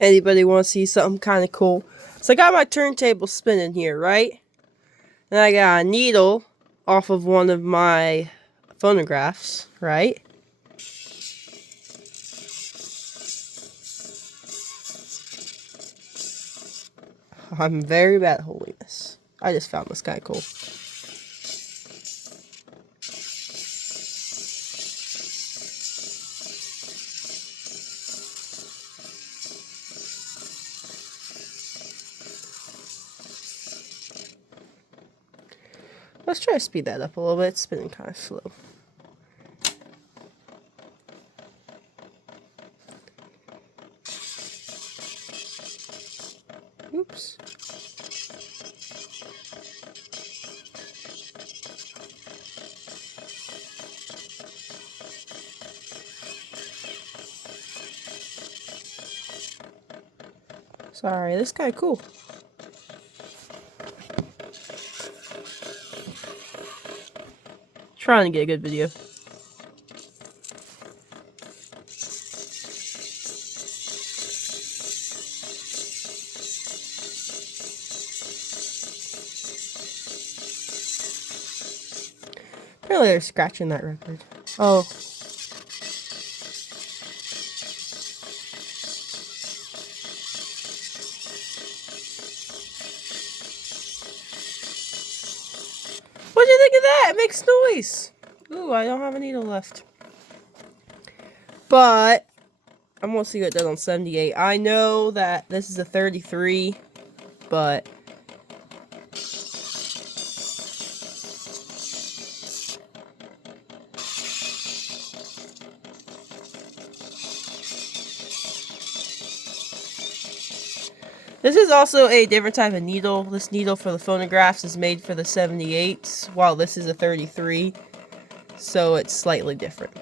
Anybody want to see something kind of cool? So I got my turntable spinning here, right? And I got a needle off of one of my phonographs, right? I'm very bad at holding this. I just found this kind of cool. Let's try to speed that up a little bit. It's spinning kind of slow. Oops. Sorry, this is kind of cool. Trying to get a good video. Apparently they're scratching that record. Oh. What do you think of that? It makes noise. Ooh, I don't have a needle left. But I'm gonna see what it does on 78. I know that this is a 33, but this is also a different type of needle. This needle for the phonographs is made for the 78s, while this is a 33, so it's slightly different.